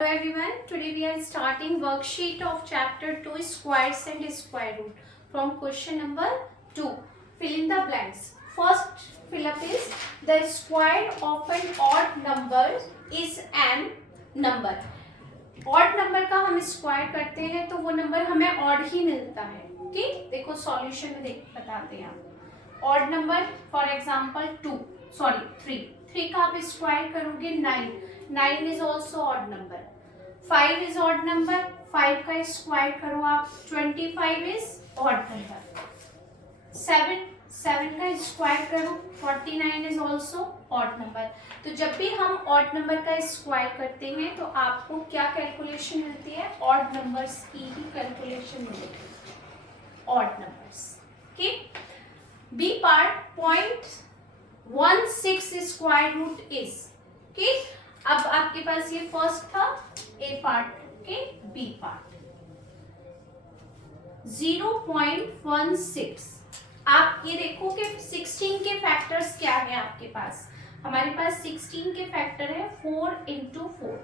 Hello everyone, today we are starting worksheet of chapter 2 squares and square root from question number 2. Fill in the blanks. First fill up is the square of an odd number is an number. Odd number का हम square करते हैं तो वो number हमें odd ही मिलता है. Okay, देखो सॉल्यूशन में देख बताते हैं आप. ऑड नंबर फॉर एग्जांपल 3 का आप स्क्वायर करोगे 9 is also odd number. 5 is odd number, 5 का स्क्वायर करो आप 25 इज ऑड नंबर. 7 का स्क्वायर करो 49 इज ऑल्सो ऑड नंबर. तो जब भी हम ऑड नंबर का स्क्वायर करते हैं तो आपको क्या कैलकुलेशन मिलती है? ऑड नंबर्स की ही कैलकुलेशन मिलेगी, odd numbers. Okay, B part 0.16 square root is. Okay, अब आपके पास ये फर्स्ट था A part. Okay, B part 0.16. आप ये देखो कि 16 के फैक्टर्स क्या है आपके पास. हमारे पास 16 के फैक्टर है 4 इंटू 4.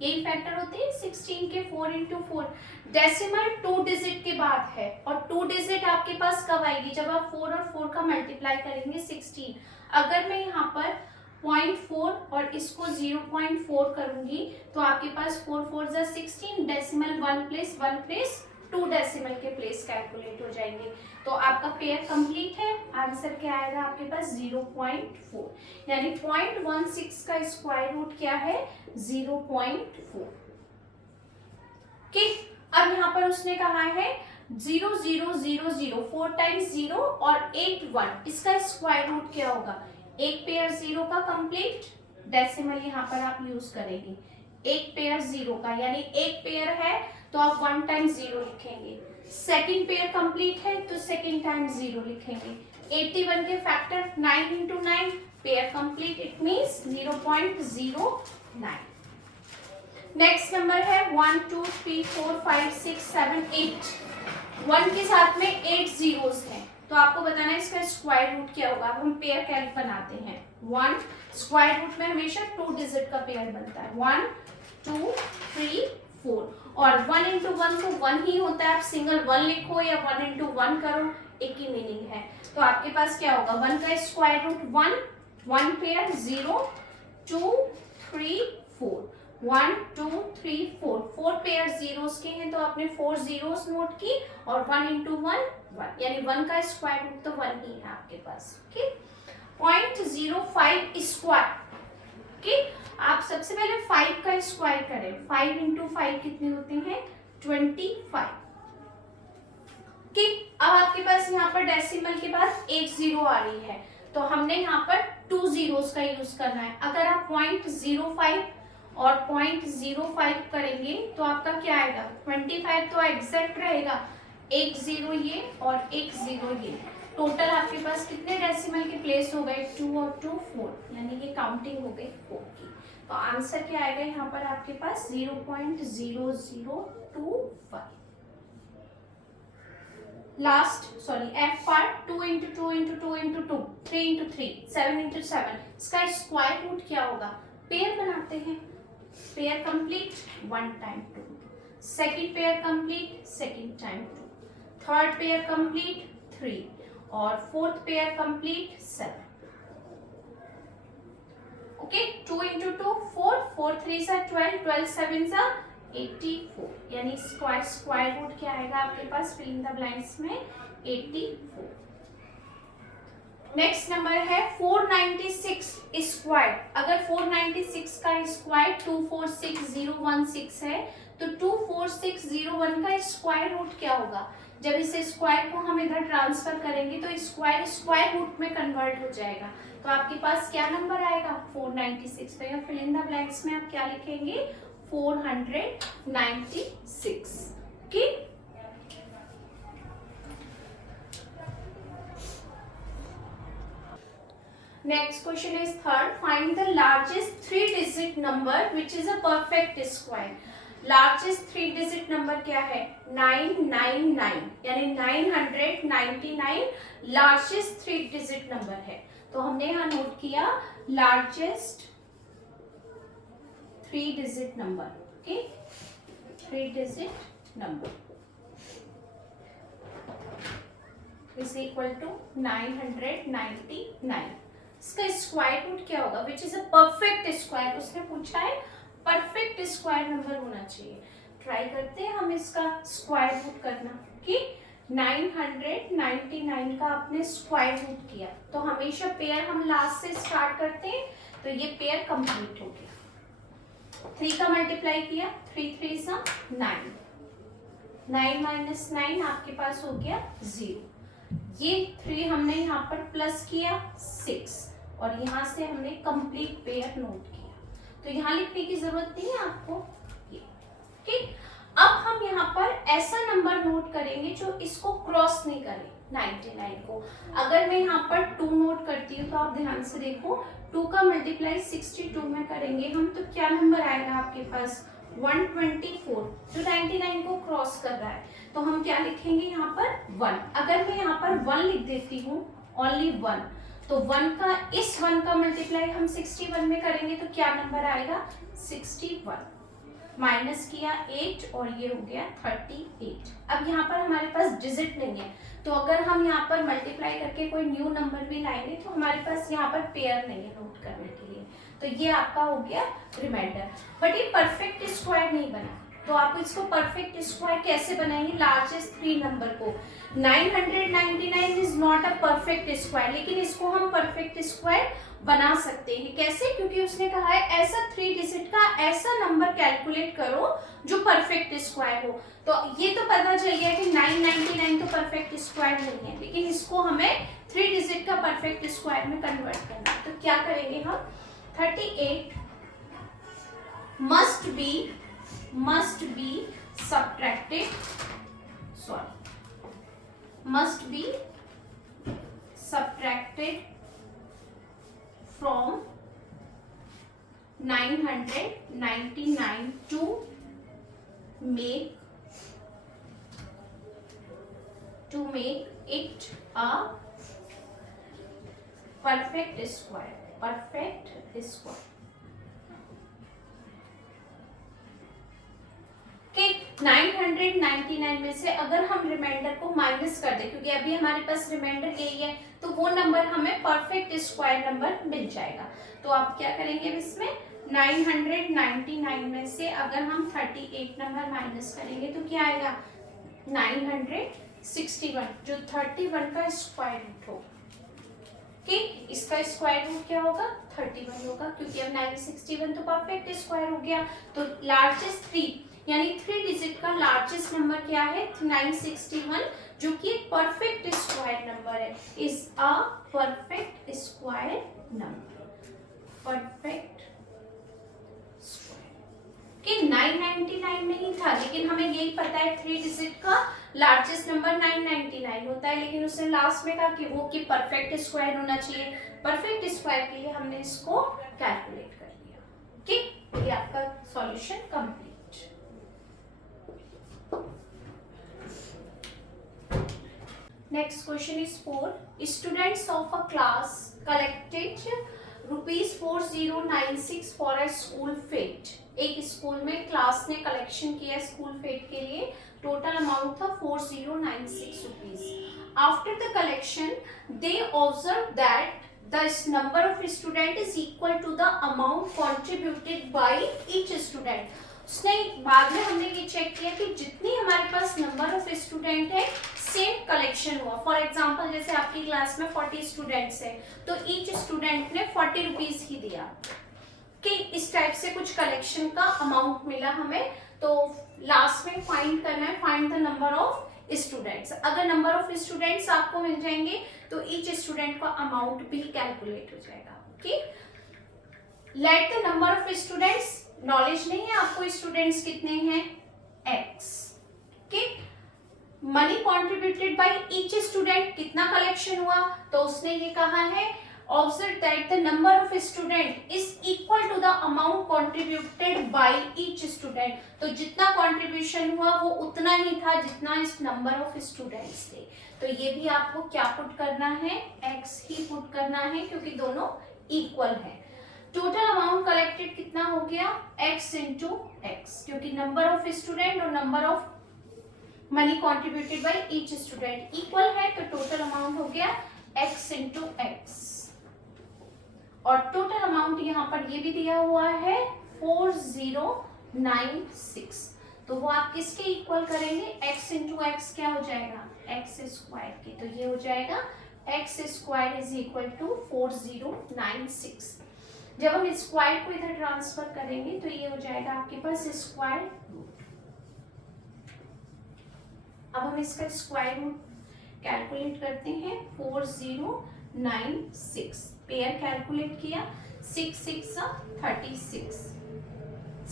यही फैक्टर होते हैं 16 के 4 इंटू 4. डेसिमल 2 डिजिट के बाद है और 2 डिजिट आपके पास कब आएगी? जब आप 4 और 4 का मल्टीप्लाई करेंगे 16. अगर मैं यहाँ पर 0.4 और इसको 0.4 करूंगी तो आपके पास 4 4 जा 16. डेसिमल 1 प्लेस 2 डेसिमल के प्लेस कैलकुलेट हो जाएंगे. तो आपका पेयर कंप्लीट है. आंसर क्या आएगा आपके पास? 0.4. यानी 0.16 का स्क्वायर रूट क्या है? 0.4. ठीक, अब यहाँ पर उसने कहा है 0 0 0 0 4 टाइम्स 0 और 8 1. इसका स्क्वायर रूट क्या होगा? एक पेयर 0 का कंप्लीट डेसिमल यहाँ पर आप यूज करेंगे. एक पेयर 0 का यानी एक पेयर है तो आप 1 टाइम्स 0 लिखेंगे. सेकेंड पेयर कंप्लीट है तो सेकेंड टाइम्स 0 लिखेंगे. 81 के factor 9 into 9, pair complete, it means 0.09. Next number है 1 2 3 4 5 6 7 8. 1 के साथ में 8 जीरोस हैं तो आपको बताना है इसका स्क्वायर रूट क्या होगा. अब हम पेयर कैलकुलेट बनाते हैं. 1 स्क्वायर रूट में हमेशा 2 डिजिट का पेयर बनता है. 1 2 3 4 और 1 इंटू 1 तो 1 ही होता है. आप सिंगल 1 लिखो या 1 इंटू 1 करो, एक ही मीनिंग है. तो आपके पास क्या होगा? 1 का square root 1 pair 0 2 3 4 1 2 3 4 pair zeros के हैं तो आपने 4 जीरोस नोट की और 1 इंटू 1 यानी 1 का स्क्वायर रूट तो 1 ही है आपके पास. Okay, 0.05 square. ओके, आप सबसे पहले 5 का स्क्वायर करें. 5 इंटू 5 कितने होते हैं? 25. ठीक, अब आपके पास यहाँ पर डेसिमल के बाद एक जीरो आ रही है तो हमने यहाँ पर 2 जीरोस का यूज करना है. अगर आप 0.05 और 0.05 करेंगे तो आपका क्या आएगा? 25 तो एग्जैक्ट रहेगा. एक जीरो ये और एक जीरो ये. टोटल आपके पास कितने डेसिमल के प्लेस हो गए? 2 और 2 4, यानी ये काउंटिंग हो गई 4 की. तो आंसर क्या आएगा यहाँ पर आपके पास? 0.0025. Last F part 2 into 2 into 2 into 2 3 into 3 7 into 7. इसका स्क्वायर रूट क्या होगा? पेयर बनाते हैं. Pair complete 1 time 2, second pair complete second time 2, third pair complete 3 और fourth pair complete 7. Okay, 2 into 2 4 4 3 सा 12 12 7 सा 84. यानी स्क्वायर रूट क्या आएगा आपके पास? फिल इन द ब्लैंक्स में 84. नेक्स्ट नंबर है 496 स्क्वायर. अगर 496 का स्क्वायर 246016 है तो 24601 का स्क्वायर रूट क्या होगा? जब इस स्क्वायर को हम इधर ट्रांसफर करेंगे तो स्क्वायर रूट में कन्वर्ट हो जाएगा. तो आपके पास क्या नंबर आएगा? 496. तो यहाँ फिल इन द ब्लैंक्स में आप क्या लिखेंगे? 496. Okay, next question is third. Find the largest 3-digit number which is a perfect square. Largest 3 digit number क्या है? 999, यानी 999 लार्जेस्ट 3 डिजिट नंबर है. तो हमने यहाँ नोट किया largest 3 digit number, okay, 3 digit number is equal to 999। इसका square root क्या होगा, which is a perfect square, उसने पूछा है परफेक्ट स्क्वायर नंबर होना चाहिए। ट्राई करते हैं हम इसका स्क्वायर रूट करना, कि 999 का आपने स्क्वायर रूट किया, तो हमेशा पेयर हम लास्ट से स्टार्ट करते हैं, तो ये पेयर कंप्लीट हो गया। 3 का मल्टीप्लाई किया, 3 3 सा 9, 9 माइनस 9 आपके पास हो गया 0, ये 3 हमने यहाँ पर प्लस किया 6, और यहाँ से हमने कंप्लीट पेयर नोट किया, तो यहाँ लिखने की जरूरत नहीं है आपको ये, ठीक। अब हम यहाँ पर ऐसा नंबर नोट करेंगे जो इसको क्रॉस नहीं करे, 99 को। अगर मैं यहाँ पर 2 नोट करती हूँ तो आप ध्यान से देखो, 2 का मल्टीप्लाई 62 में करेंगे हम, तो क्या नंबर आएगा आपके पास 124, जो 99 को क्रॉस कर रहा है, तो हम क्या लिखेंगे यहाँ पर 1। अगर मैं यहाँ पर 1 लिख देती हूँ, ओनली 1, तो 1 का इस 1 का मल्टीप्लाई हम 61 में करेंगे, तो क्या नंबर आएगा 61, माइनस किया 8 और ये हो गया 38। अब यहाँ पर हमारे पास डिजिट नहीं है, तो अगर हम यहाँ पर मल्टीप्लाई करके कोई न्यू नंबर भी लाएंगे तो हमारे पास यहाँ पर पेयर नहीं है नोट करने के लिए, तो ये आपका हो गया रिमाइंडर। बट ये परफेक्ट स्क्वायर नहीं बना, तो आप इसको परफेक्ट स्क्वायर कैसे बनाएंगे, लार्जेस्ट 3 नंबर को। 999 is not a perfect square, लेकिन इसको हम परफेक्ट स्क्वायर बना सकते हैं। कैसे, क्योंकि उसने कहा है ऐसा 3 डिजिट का ऐसा नंबर कैलकुलेट करो जो परफेक्ट स्क्वायर हो। तो ये तो पता चल गया कि 999 तो परफेक्ट स्क्वायर नहीं है, लेकिन इसको हमें 3 डिजिट का परफेक्ट स्क्वायर में कन्वर्ट करना है। तो क्या करेंगे हम, 38 must be subtracted from 999 to make it a perfect square। कि 999 में से अगर हम रिमाइंडर को माइनस कर दें, क्योंकि अभी हमारे पास रिमाइंडर यही है, तो वो नंबर हमें परफेक्ट स्क्वायर नंबर मिल जाएगा। तो आप क्या करेंगे इसमें, 999 में से अगर हम 38 नंबर माइनस करेंगे तो क्या आएगा 961, जो 31 का स्क्वायर रूट होगा। कि इसका स्क्वायर रूट क्या होगा 31 होगा, क्योंकि अब 961 तो परफेक्ट स्क्वायर हो गया। तो लार्जेस्ट 3 यानी 3 डिजिट का लार्जेस्ट नंबर क्या है 961, जो कि एक परफेक्ट स्क्वायर नंबर है, is a perfect square number. Perfect square कि 999 नहीं था, लेकिन हमें यही पता है 3 डिजिट का लार्जेस्ट नंबर 999 होता है, लेकिन उसने लास्ट में कहा कि वो कि परफेक्ट स्क्वायर होना चाहिए। परफेक्ट स्क्वायर के लिए हमने इसको कैलकुलेट कर लिया। ठीक, ये आपका solution complete. Next question is 4. Students of a class collected ₹4096 for a school fete. एक स्कूल में क्लास ने कलेक्शन किया स्कूल फेट के लिए, टोटल अमाउंट था 4096 rupees. After the collection they observe that the number of student is equal to the amount contributed by each student. उसने बाद में हमने ये चेक किया कि जितनी हमारे पास नंबर ऑफ स्टूडेंट है सेम कलेक्शन हुआ। फॉर एग्जांपल जैसे आपकी क्लास में 40 स्टूडेंट्स है, तो ईच स्टूडेंट ने 40 रुपीज ही दिया, कि इस टाइप से कुछ कलेक्शन का अमाउंट मिला हमें। तो लास्ट में फाइंड करना है, find the number of students. अगर नंबर ऑफ स्टूडेंट्स आपको मिल जाएंगे तो ईच स्टूडेंट का अमाउंट भी कैलकुलेट हो जाएगा। Okay, let the number of students, knowledge नहीं है आपको स्टूडेंट्स कितने हैं x। Okay, money contributed by each student, कितना कलेक्शन हुआ, तो उसने ये कहा है observe that the number of student is equal to the amount contributed by each student। तो जितना कंट्रीब्यूशन हुआ वो उतना ही था जितना इस नंबर ऑफ स्टूडेंट्स थे। तो ये भी आपको क्या पुट करना है, x ही पुट करना है, क्योंकि दोनों इक्वल है। टोटल अमाउंट कलेक्टेड कितना हो गया, x इंटू एक्स, क्योंकि नंबर ऑफ स्टूडेंट और number of money contributed by each student equal है, तो टोटल अमाउंट हो गया x इंटू एक्स। और टोटल अमाउंट यहाँ पर ये भी दिया हुआ है 4096, तो वो आप किसके इक्वल करेंगे, x इंटू एक्स क्या हो जाएगा, एक्स स्क्वायर के, तो ये हो जाएगा x square is equal to 4096। जब हम स्क्वायर को इधर ट्रांसफर करेंगे तो ये हो जाएगा आपके पास स्क्वायर रूट। अब हम इसका स्क्वायर रूट कैलकुलेट करते हैं, 4096 पेयर कैलकुलेट किया, 6 6 36,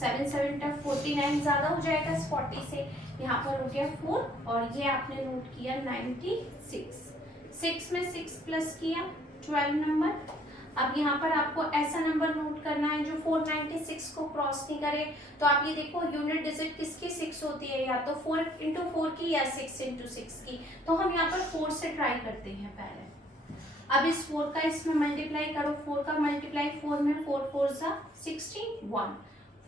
7 7 49 ज्यादा हो जाएगा 40 से, यहाँ पर हो गया 4 और ये आपने नोट किया 96, 6 में 6 प्लस किया 12 नंबर। अब यहाँ पर आपको ऐसा नंबर नोट करना है जो 496 को क्रॉस नहीं करे, तो आप ये देखो यूनिट डिजिट किसकी 6 होती है, या तो 4 इंटू 4 की या 6 इंटू 6 की, तो हम यहाँ पर 4 से ट्राई करते हैं पहले। अब इस 4 का इसमें मल्टीप्लाई करो, 4 का मल्टीप्लाई 4 में, 4 4 सा 61,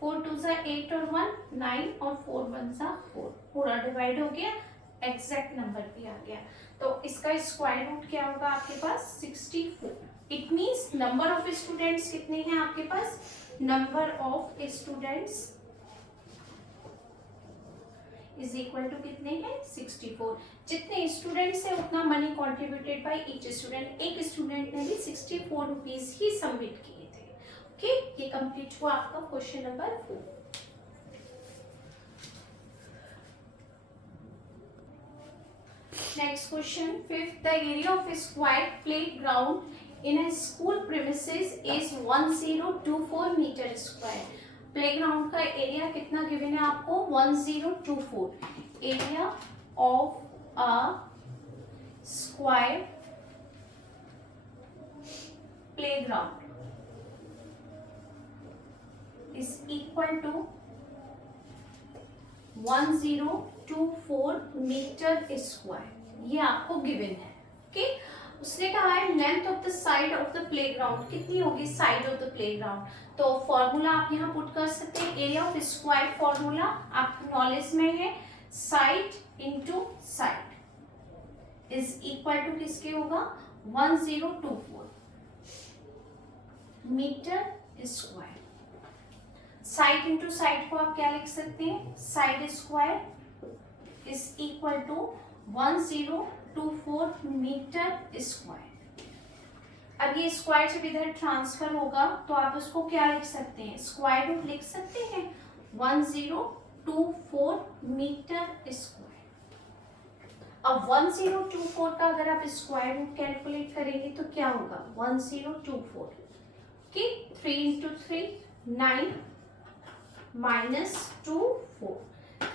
4 2 सा 8 और 1 9 और 4 1 सा 4, पूरा डिवाइड हो गया, एग्जैक्ट नंबर भी आ गया। तो इसका स्क्वायर रूट क्या होगा आपके पास 64। It means number of students कितने हैं आपके पास, number of students is equal to कितने हैं 64। जितने स्टूडेंट्स है उतना money contributed by each student, एक स्टूडेंट ने भी 64 रुपीज ही सबमिट किए थे। ओके, ये कंप्लीट हुआ आपका question number 4। Next question, fifth, the area of a square playground in a school premises is 1024 meter square. Playground का एरिया कितना गिवन है आपको 1024, area of a square playground is equal to 1024 metre square, ये आपको given है। Okay, उसने कहा है length of the side of the playground कितनी होगी, साइड ऑफ द प्लेग्राउंड, तो फॉर्मूला आप यहाँ पुट कर सकते हैं, एरिया ऑफ स्क्वायर फॉर्मूला आपको नॉलेज में है, side into side is equal to किसके होगा 1024 metre square. Side into side को आप क्या लिख सकते हैं, side square is equal to 1024 metre square. अब ये स्क्वायर जब इधर ट्रांसफर होगा तो आप उसको क्या लिख सकते हैं, स्क्वायर रूट लिख सकते हैं 1024 मीटर स्क्वायर। अब 1024 का अगर आप स्क्वायर रूट कैलकुलेट करेंगे तो क्या होगा 1024 की 3 इंटू 3 9 माइनस 2 4,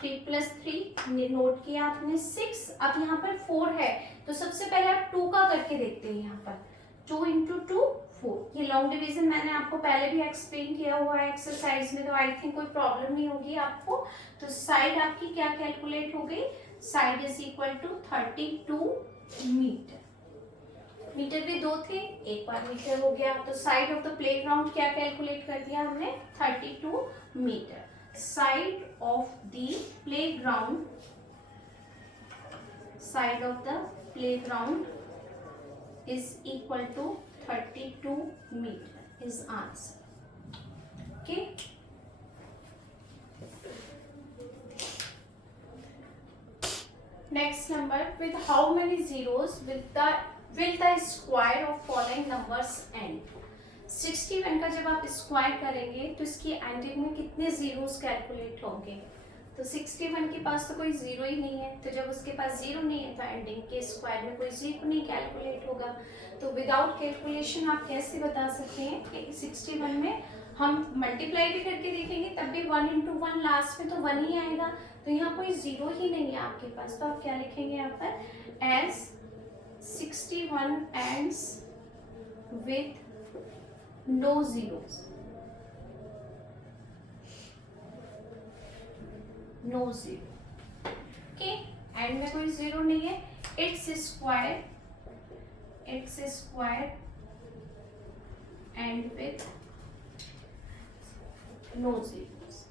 3 प्लस 3 नोट किया आपने 6। अब यहाँ पर 4 है तो सबसे पहले आप 2 का करके देखते हैं, यहाँ पर 2 इंटू 2 4, ये लॉन्ग डिवीजन मैंने आपको पहले भी एक्सप्लेन किया हुआ है एक्सरसाइज में, तो आई थिंक कोई प्रॉब्लम नहीं होगी आपको। तो साइड आपकी क्या कैलकुलेट हो गई, side is equal to 32 metre, metre भी 2 थे, एक बार मीटर हो गया, तो साइड ऑफ द प्लेग्राउंड क्या कैलकुलेट कर दिया हमने 32 metre. Side of the playground, side of the playground is equal to 32 meter is answer. Okay, next number, with how many zeros will the square of following numbers end। 61 का जब आप square करेंगे तो इसकी ending में कितने zeros calculate होंगे, तो 61 के पास तो कोई जीरो ही नहीं है, तो जब उसके पास जीरो नहीं है तो एंडिंग के स्क्वायर में कोई जीरो नहीं कैलकुलेट होगा। तो विदाउट कैलकुलेशन आप कैसे बता सकते हैं कि 61 में हम मल्टीप्लाई भी करके देखेंगे तब भी 1 इंटू 1 लास्ट में तो 1 ही आएगा, तो यहाँ कोई जीरो ही नहीं है आपके पास, तो आप क्या लिखेंगे यहाँ पर as 61 ends with no zeros, no zero. Okay, and में कोई जीरो नहीं है, it's square end with no zeros,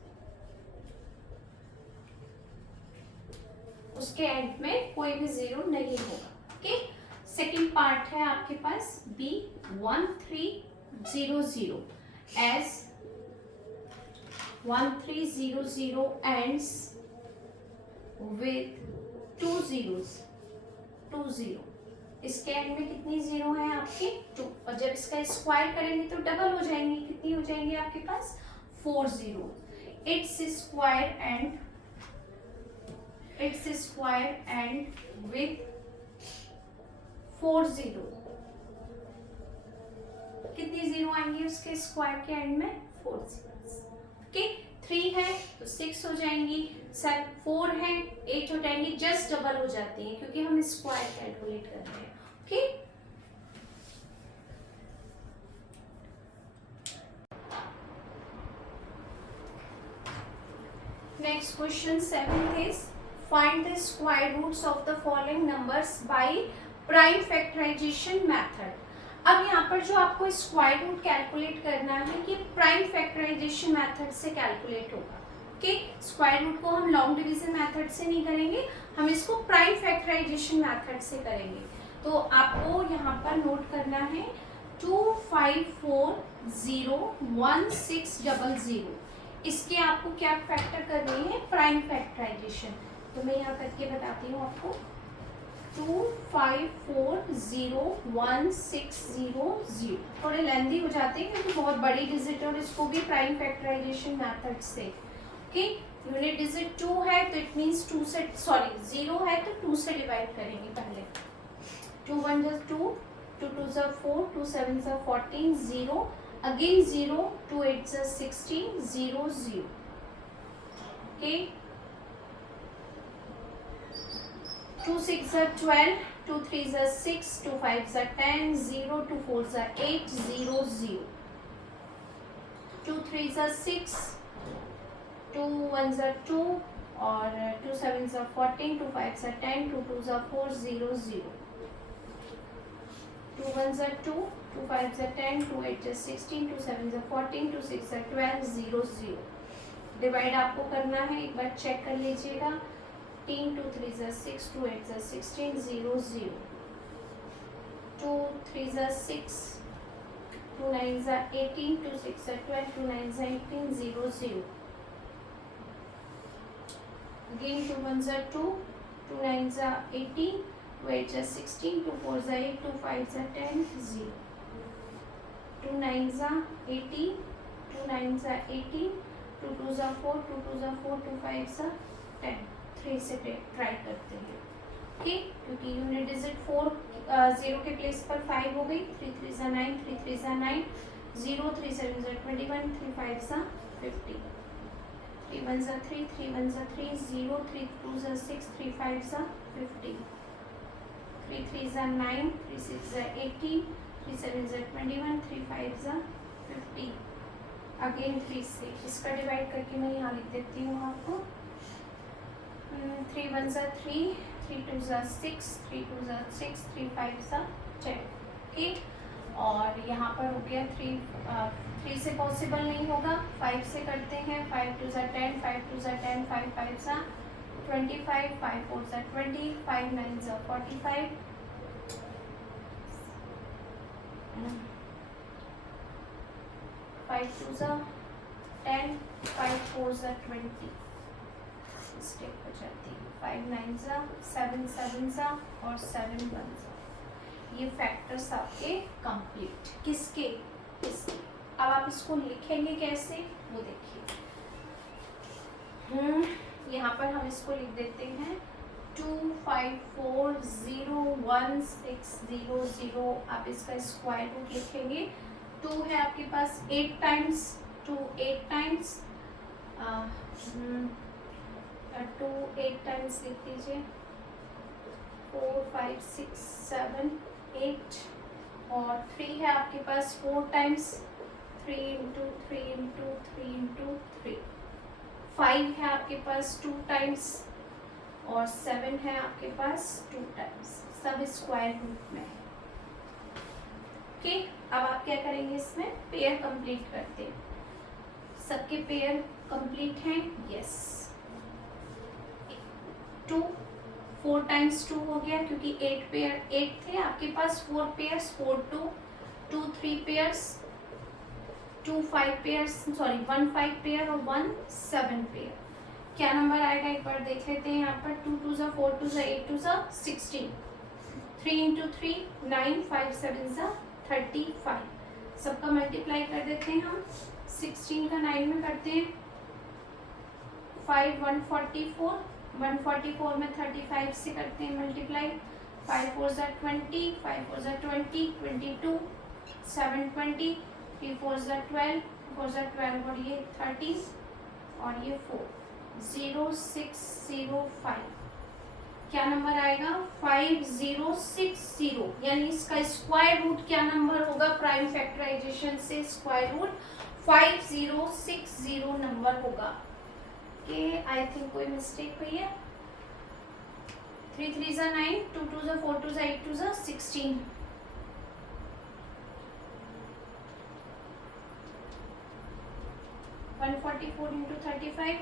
उसके एंड में कोई भी जीरो नहीं होगा। ओके, सेकेंड पार्ट है आपके पास B 1300 as 1300 ends with 2 zeros, 2 0। इसके एंड में कितनी जीरो है आपके 2, और जब इसका स्क्वायर करेंगे तो डबल हो जाएंगे, कितनी हो जाएंगी आपके पास 4 0। इट्स स्क्वायर एंड विथ 4 0, कितनी जीरो आएंगी उसके स्क्वायर के एंड में 4 जीरो। ओके, 3 है तो 6 हो जाएंगी, 4 है 8 हो जाएंगी, जस्ट डबल हो जाती है क्योंकि हम स्क्वायर कैलकुलेट कर रहे हैं। Okay, next question 7 is find the square roots of the following numbers by prime factorisation method. अब यहाँ पर जो आपको स्क्वायर रूट कैलकुलेट करना है कि प्राइम फैक्टराइजेशन मेथड से कैलकुलेट होगा। ओके, स्क्वायर रूट को हम लॉन्ग डिवीजन मेथड से नहीं करेंगे, हम इसको प्राइम फैक्टराइजेशन मेथड से करेंगे। तो आपको यहाँ पर नोट करना है 25401600, इसके आपको क्या फैक्टर करनी है प्राइम फैक्टराइजेशन। तो मैं यहाँ करके बताती हूँ आपको 25401600, थोड़े लेंदी हो जाते हैं क्योंकि बहुत बड़ी डिजिट और इसको भी प्राइम फैक्टराइजेशन मेथड से। ओके, यूनिट डिजिट 2 है तो इट मींस 2 से, सॉरी 0 है तो 2 से डिवाइड करेंगे पहले। 2 1 2, 2 2 4, 2 7 14, 0 अगेन 0, 2 8 16, 0 0। ओके, 2 6 12, 2 3 6, 2 5 10, 0 2 4 8, 0 0, 2 3 6, 2 1 2 और 2 7 14, 2 5 10, 2 2 4, 0 0, 2 1 2, 2 5 10, 2 8 16, 2 7 14, 2 6 12, 0 0। डिवाइड आपको करना है, एक बार चेक कर लीजिएगा। 3 2 3 6, 2 8 16, 0 0, 2 3 6, 2 9 18, 2 6 12, 2 9 18, 0 0। Again 2 1 2, 2 9 18, 2 8 16, 2 4 8, 2 5 10, 0, 2 9 18, 2 9 18, 2 2 4, 2 2 4, 2 5 10, 3 से ट्राई करते हैं। ओके, क्योंकि यूनिट डिजिट 4 0 के प्लेस पर 5 हो गई, 3 3 9, 3 3 9, 0 3 7 21, 3 5 50, 3 1 3, 3 1 3, 0 3 2 6, 3 5 50, 3 3 9, 3 6 18, 3 7 21, 3 5 50, अगेन 3 से इसका डिवाइड करके मैं यहाँ लिख देती हूँ आपको। 3 1 3, 3 2 6, 3 2 6, 3 5 10। ओके, और यहाँ पर हो गया 3 से पॉसिबल नहीं होगा, 5 से करते हैं। 5 2 10, 5 2 10, 5 5 25, 5 4 20, 5 9 45, 5 2 10, 5 4 20, स्टेप हो जाती है। 5 9 7 7 और 7 1। ये फैक्टर्स आपके कंप्लीट किसके। अब आप इसको लिखेंगे कैसे वो देखिए। यहाँ पर हम इसको लिख देते हैं 25401600। आप इसका स्क्वायर रूट लिखेंगे। 2 है आपके पास 8 टाइम्स, 2 8 टाइम्स, 2 8 टाइम्स लिख दीजिए। 4 5 6 7 8 और 3 है आपके पास 4 टाइम्स, 3 इंटू 3 इंटू 3 इंटू 3। 5 है आपके पास 2 टाइम्स और 7 है आपके पास 2 टाइम्स, सब स्क्वायर रूट में है। ओके, अब आप क्या करेंगे, इसमें पेयर कंप्लीट करते हैं। सबके पेयर कंप्लीट हैं? यस। 2 4 टाइम्स 2 हो गया, क्योंकि 8 पेयर 8 थे आपके पास। 4 pairs 4 2 2 3 pairs 2 5 pairs, sorry 1 5 pair और 1 7 पेयर। क्या नंबर आएगा एक बार देख लेते हैं। यहाँ पर 2 2 4 2 8 2 16, 3 into 3 9, 5 7 35। सबका मल्टीप्लाई कर देते हैं हम। 16 का 9 में करते हैं 5 144, 144 में 35 से करते हैं मल्टीप्लाई। 5 4 20, 5 4 20, 22, 7 20, 3 4 12, 4 12 और ये 30 और ये 4 0605। क्या नंबर आएगा? 5060। यानी इसका स्क्वायर रूट क्या नंबर होगा? प्राइम फैक्टराइजेशन से स्क्वायर रूट 5060 नंबर होगा। के आई थिंक कोई मिस्टेक हुई है। 3 3 9, 2 2 4 2 8 2 16। One 44 into 35,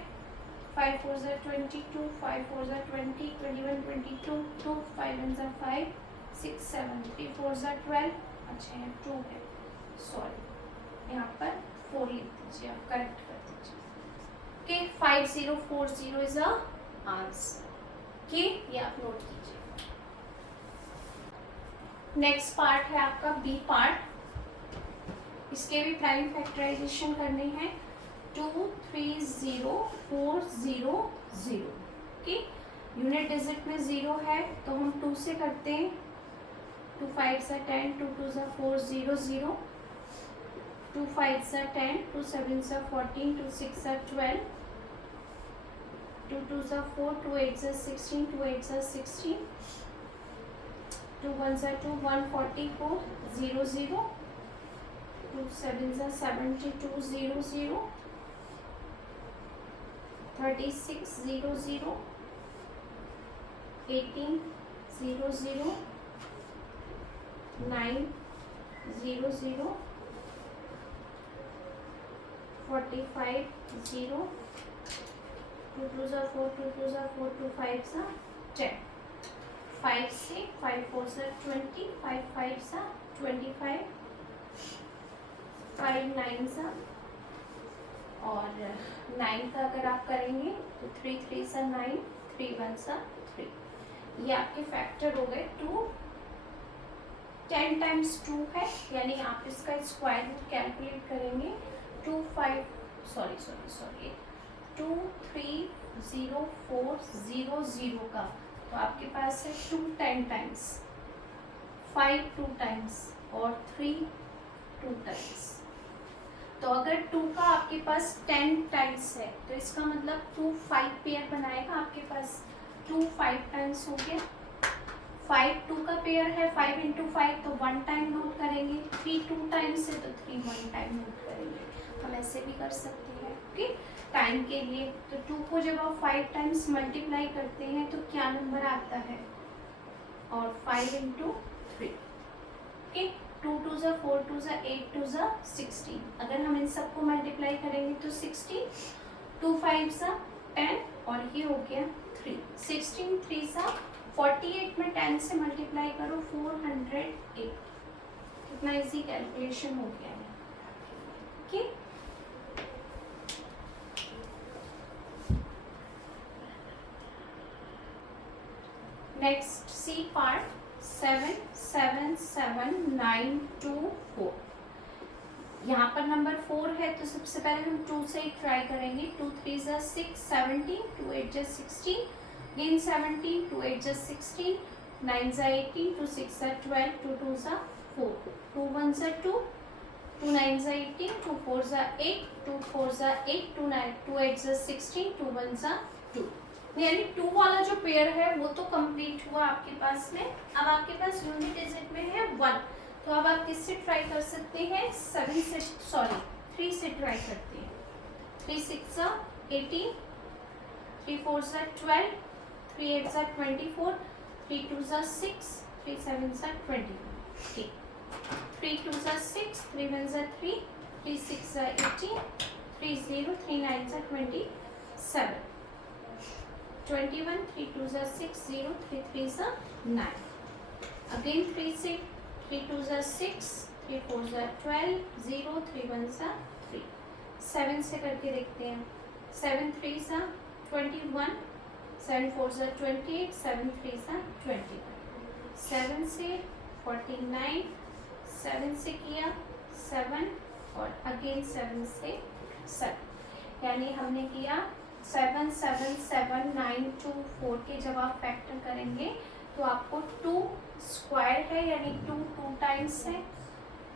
5 4 22, 5 4 20, 21 22, 2 5 1 5, 6 7, 3 4 12। अच्छा यहाँ 2 है, सॉरी यहाँ पर 4 लिख दीजिए, आप करेक्ट कर दीजिए। Okay 5040 is a answer. Okay ये आप नोट कीजिए। नेक्स्ट पार्ट है आपका बी पार्ट। इसके भी प्राइम फैक्टराइजेशन करने हैं। 23040 ओके। यूनिट डिजिट में 0 है तो हम 2 से करते हैं। 2 5 10, 2 2 4 0 0, 2 5 10, 2 7 14, 2 6 12, 2 2 4, 2 8 16, 2 8 16, 2 1 2, 144 0 0, 2 7 72 0 0, 36 0 0, 18 0 0, 9 0 0, 45 0, 2 2 4, 2 2 4, 2 5 10, 5 से 5 4 20, 5 5 25, 5 9 और 9 का अगर आप करेंगे तो 3 3 9, 3 1 3। ये आपके फैक्टर हो गए। 2 10 टाइम्स 2 है, यानी आप इसका स्क्वायर रूट कैलकुलेट करेंगे। 2 5 सॉरी 2 3 0 4 0 0 का, तो आपके पास है 2 10 टाइम्स, 5 2 टाइम्स और 3 2 टाइम्स। तो अगर 2 का आपके पास 10 टाइम्स है तो इसका मतलब 2 5 पेयर बनाएगा आपके पास। 2 5 टाइम्स हो गया। 5 2 का पेयर है, 5 into 5 तो 1 टाइम नोट करेंगे। 3 2 टाइम्स है तो 3 1 टाइम नोट करेंगे। हम ऐसे भी कर सकते हैं ओके टाइम के लिए। तो 2 को जब आप 5 टाइम्स मल्टीप्लाई करते हैं तो क्या नंबर आता है? और 5 into 3 ओके। 2 2 4 2 8 2 16। अगर हम इन सबको मल्टीप्लाई करेंगे तो 16, 2 5 10 और ये हो गया 3। 16 3 48 में 10 से मल्टीप्लाई करो 408। कितना इजी कैलकुलेशन हो गया है ओके। Next C part 7 7 7 9 2 4। यहाँ पर नंबर 4 है तो सबसे पहले हम 2 से ही ट्राई करेंगे। 2 3 6 17, 2 8 16, again 17, 2 8 16, 9 18, 2 6 12, 2 2 4, 2 1 2, 2 9 18, 2 4 8, 2 4 8, 2 9 2 8 16, 2 1 2। यानी 2 वाला जो पेयर है वो तो कंप्लीट हुआ आपके पास में। अब आपके पास यूनिट डिजिट में है 1, तो अब आप किससे ट्राई कर सकते हैं? 7 से, सॉरी 3 से ट्राई करते हैं। 3 6 18, 3 4 12, 3 8 24, 3 2 6, 3 7 21। 3 2 6, 3 1 3, 3 6 18, 3 0, 3 9 जा 27, 21, 3 2 जा 6 0, 3 3 जा 9, अगेन 3 से 3 2 जा 6, 3 4 जा 12, 0 3 1 जा 3, 7 से करके देखते हैं, 7 3 जा 21, 7 4 जा 28, 7 3 जा 21, 7 से 49, 7 से किया 7 और अगेन 7 से 7, यानी हमने किया 7 7 7 9 2 4 के जब आप फैक्टर करेंगे तो आपको 2 स्क्वायर है यानी 2 2 टाइम्स है,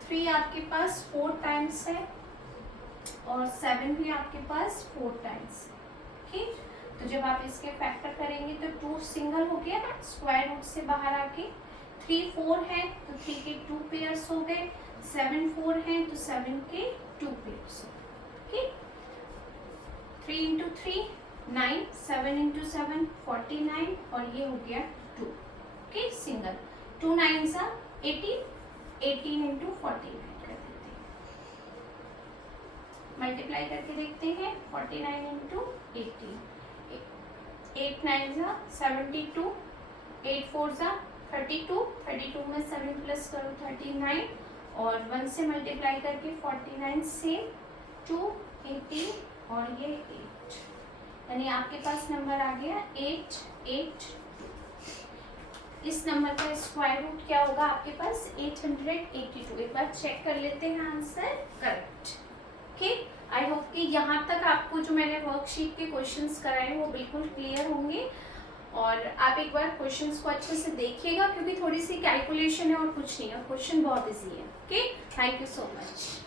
3 आपके पास 4 टाइम्स है और 7 भी आपके पास 4 टाइम्स है। ठीक, तो जब आप इसके फैक्टर करेंगे तो 2 सिंगल हो गया स्क्वायर रूट से बाहर आके, 3 4 है तो 3 के 2 पेयर्स हो गए, 7 4 है तो 7 के 2 पेयर्स हो गए। 3 इंटू 3 9, 7 इंटू 7 49 और ये हो गया 2। ओके, सिंगल 2 9 सा 18, 18 इंटू 49 कर देते हैं, मल्टीप्लाई करके देखते हैं 49 इंटू 18, 8 9 सा 72, 8 4 सा 32, 32 में 7 प्लस करो 39 और 1 से मल्टीप्लाई करके 49 से 2 18 और ये 8, यानी आपके पास नंबर आ गया 8 8 2। इस नंबर का स्क्वायर रूट क्या होगा आपके पास 882। एक बार चेक कर लेते हैं answer correct. Okay, I hope कि यहाँ तक आपको जो मैंने वर्कशीट के क्वेश्चंस कराए वो बिल्कुल क्लियर होंगे और आप एक बार क्वेश्चंस को अच्छे से देखिएगा क्योंकि थोड़ी सी कैलकुलेशन है और कुछ नहीं है, क्वेश्चन बहुत इजी है। Okay, thank you so much.